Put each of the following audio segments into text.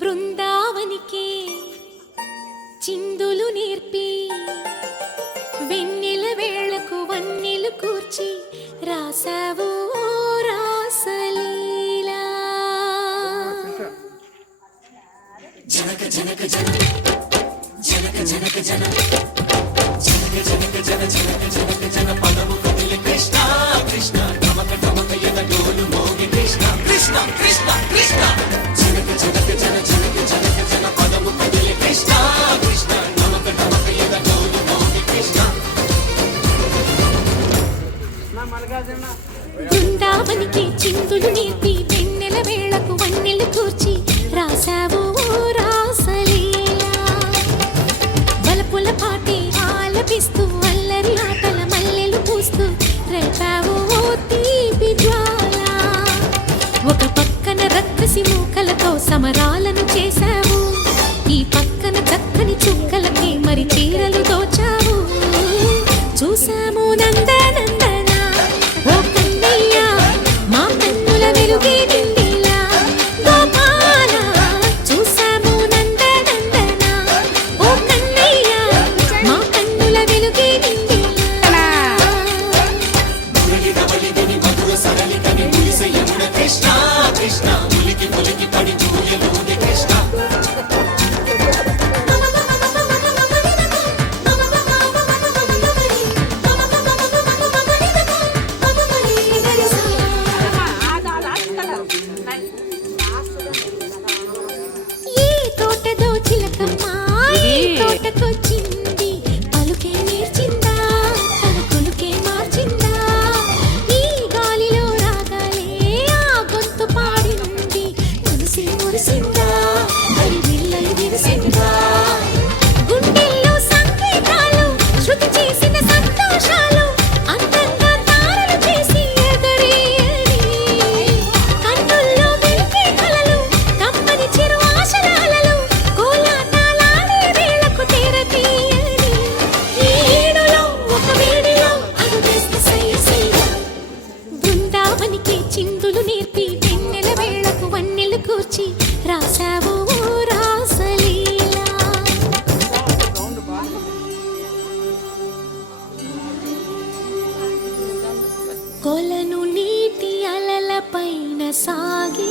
బృందావనికి చిందులు నేర్పి వెన్నెల వేళ్ళకు వన్నెలు కూర్చి రాసావు ఓ రాసలీలా బృందావనికి చిందులు నేర్పి వెన్నెల వేళకు వన్నెలు కూర్చి రాసావు ఓ రాసలీలా. బలపుల పాటి ఆలపిస్తూ అల్లరి ఆటల మల్లెలు పూస్తూ రేపావు తీపి జ్వాల. ఒక పక్కన రక్కసి మూకలతో సమరాలను చేశావు తోటదో చిలకమ్మ తోటకొచ్చింది కొలను నీటి అలల పైన సాగే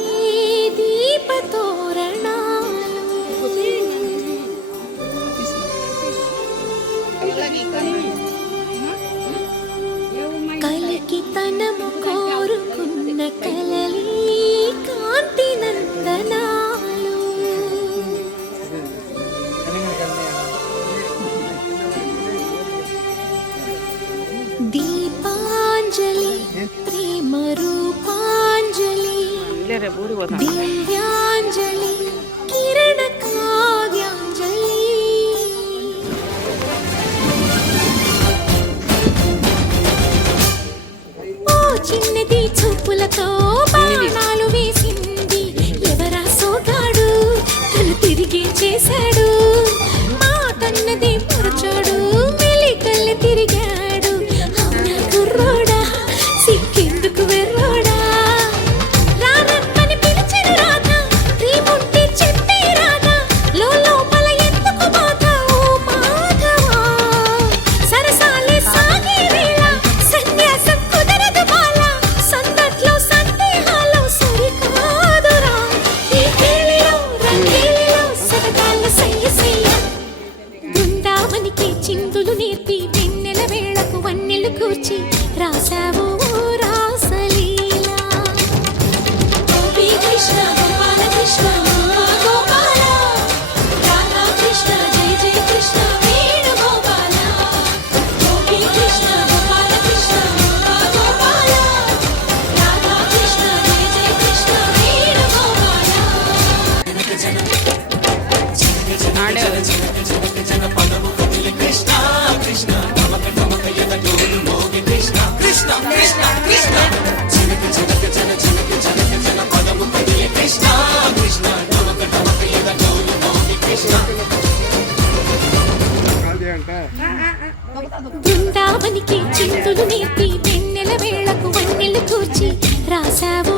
దీపతోరణాలు కలికి తనము కోరుకున్న కలలి ദീപാഞ്ജലി പ്രേമരൂപാഞ്ജലി ദിവ്യാഞ്ജലി బృందావనికి చిందులు నేర్పి వెన్నెల వేళకు వన్నెలు కూర్చి రాసావు రాసలీలా. కృష్ణ గోపాల కృష్ణ గోపాల కృష్ణ జై జై కృష్ణ వేణు బృందావనికి చింతులు నేర్పి వెన్నెల వేళకు వన్నెలు కూర్చి రాశావు